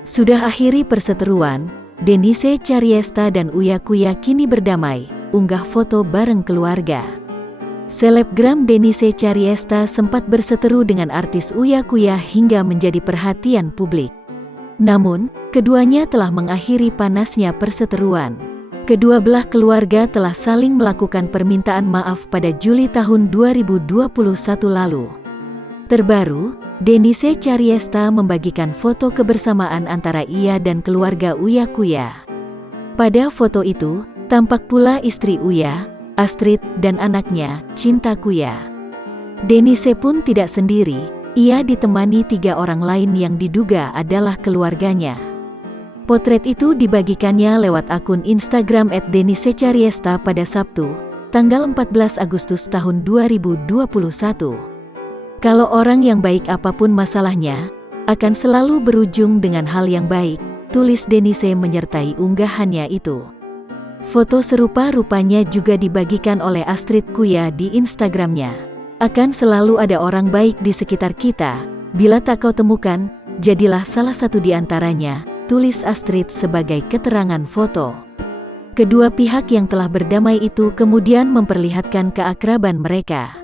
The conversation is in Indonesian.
Sudah akhiri perseteruan, Denise Charyesta dan Uya Kuya kini berdamai, unggah foto bareng keluarga. Selebgram Denise Charyesta sempat berseteru dengan artis Uya Kuya hingga menjadi perhatian publik. Namun, keduanya telah mengakhiri panasnya perseteruan. Kedua belah keluarga telah saling melakukan permintaan maaf pada Juli tahun 2021 lalu. Terbaru, Denise Charyesta membagikan foto kebersamaan antara ia dan keluarga Uya Kuya. Pada foto itu, tampak pula istri Uya, Astrid, dan anaknya, Cinta Kuya. Denise pun tidak sendiri, ia ditemani 3 orang lain yang diduga adalah keluarganya. Potret itu dibagikannya lewat akun Instagram @DeniseCharyesta pada Sabtu, tanggal 14 Agustus tahun 2021. Kalau orang yang baik apapun masalahnya, akan selalu berujung dengan hal yang baik, tulis Denise menyertai unggahannya itu. Foto serupa rupanya juga dibagikan oleh Astrid Kuya di Instagramnya. Akan selalu ada orang baik di sekitar kita, bila tak kau temukan, jadilah salah satu di antaranya, tulis Astrid sebagai keterangan foto. Kedua pihak yang telah berdamai itu kemudian memperlihatkan keakraban mereka.